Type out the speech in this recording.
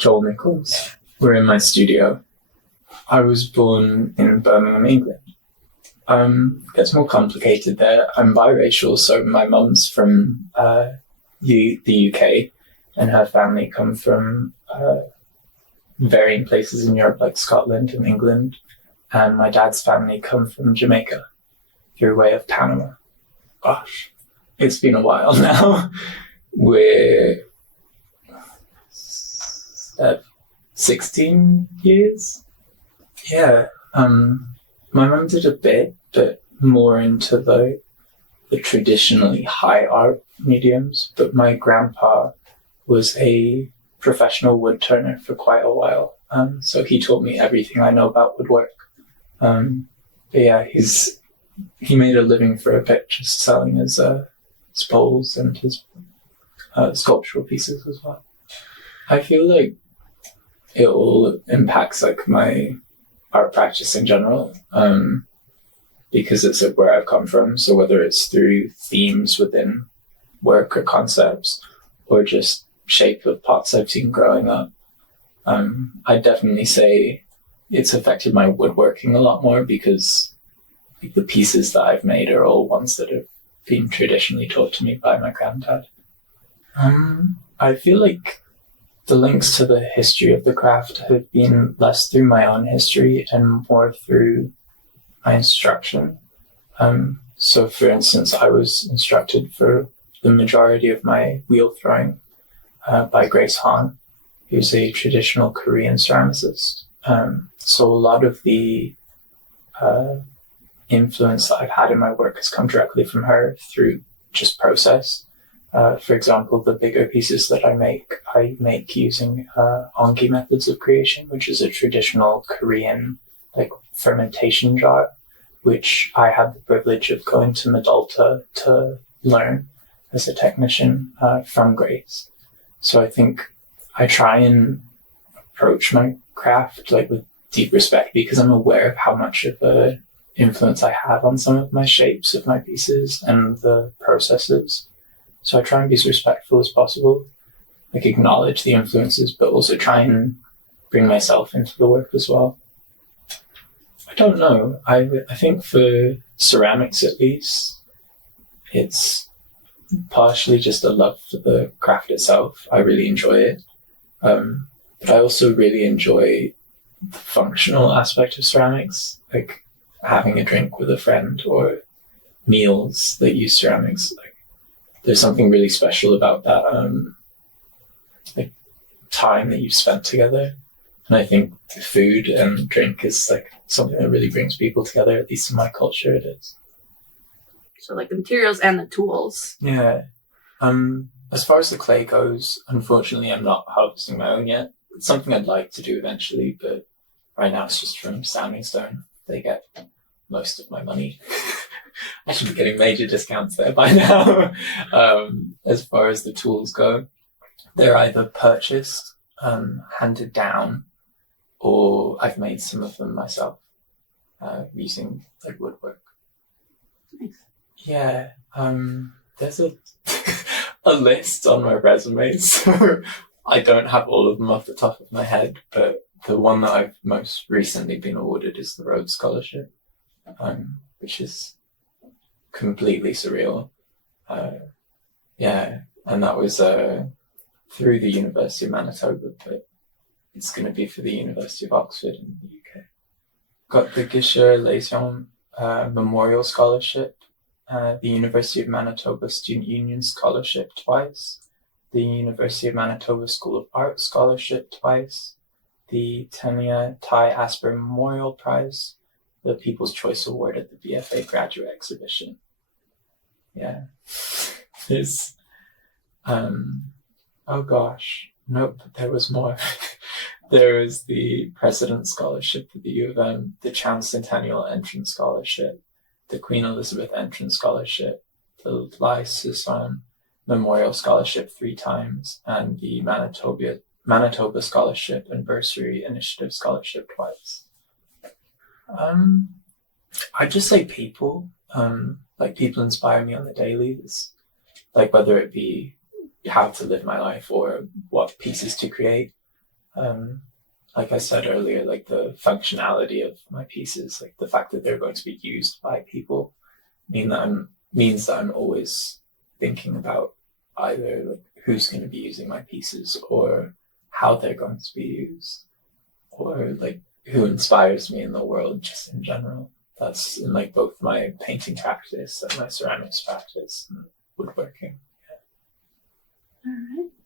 Joel Nichols. We're in my studio. I was born in Birmingham, England. It gets more complicated there. I'm biracial, so my mum's from the UK, and her family come from varying places in Europe, like Scotland and England. And my dad's family come from Jamaica, through way of Panama. Gosh, it's been a while now. We're 16 years. Yeah. My mum did a bit, but more into the traditionally high art mediums. But my grandpa was a professional wood turner for quite a while. So he taught me everything I know about woodwork. But yeah, he made a living for a bit just selling his bowls and his sculptural pieces as well. I feel like it all impacts like my art practice in general, because it's like where I've come from. So whether it's through themes within work or concepts, or just shape of pots I've seen growing up, I'd definitely say it's affected my woodworking a lot more, because the pieces that I've made are all ones that have been traditionally taught to me by my granddad. I feel like the links to the history of the craft have been less through my own history and more through my instruction. So for instance, I was instructed for the majority of my wheel throwing by Grace Han, who's a traditional Korean ceramicist. So a lot of the influence that I've had in my work has come directly from her through just process. For example, the bigger pieces that I make using ongi methods of creation, which is a traditional Korean like fermentation jar, which I had the privilege of going to Medalta to learn as a technician from Grace. So I think I try and approach my craft like with deep respect, because I'm aware of how much of a influence I have on some of my shapes of my pieces and the processes. So I try and be as respectful as possible, like acknowledge the influences, but also try and bring myself into the work as well. I don't know. I think for ceramics at least, it's partially just a love for the craft itself. I really enjoy it. But I also really enjoy the functional aspect of ceramics, like having a drink with a friend or meals that use ceramics. Like, there's something really special about that like time that you've spent together. And I think food and drink is like something that really brings people together, at least in my culture it is. So like the materials and the tools. Yeah. As far as the clay goes, unfortunately I'm not harvesting my own yet. It's something I'd like to do eventually, but right now it's just from Sounding Stone. They get most of my money. I should be getting major discounts there by now. As far as the tools go, they're either purchased, handed down, or I've made some of them myself using like woodwork. Nice. Yeah, there's a a list on my resume, so I don't have all of them off the top of my head, but the one that I've most recently been awarded is the Rhodes Scholarship, which is completely surreal. Yeah, and that was through the University of Manitoba, but it's going to be for the University of Oxford in the UK. Got the Gisher Lesion Memorial Scholarship, the University of Manitoba Student Union Scholarship twice, the University of Manitoba School of Art Scholarship twice, the Tanya Thai Asper Memorial Prize, the People's Choice Award at the BFA Graduate Exhibition. Yeah. There's, oh gosh, nope, there was more. There was the President's Scholarship at the U of M, the Centennial Entrance Scholarship, the Queen Elizabeth Entrance Scholarship, the Lai Sisson Memorial Scholarship 3 times, and the Manitoba Scholarship and Bursary Initiative Scholarship twice. I'd just say people. Like people inspire me on the daily. It's like whether it be how to live my life or what pieces to create. Like I said earlier, like the functionality of my pieces, like the fact that they're going to be used by people, means that I'm always thinking about either like who's going to be using my pieces or how they're going to be used, or like who inspires me in the world just in general. That's in like both my painting practice and my ceramics practice and woodworking. All right.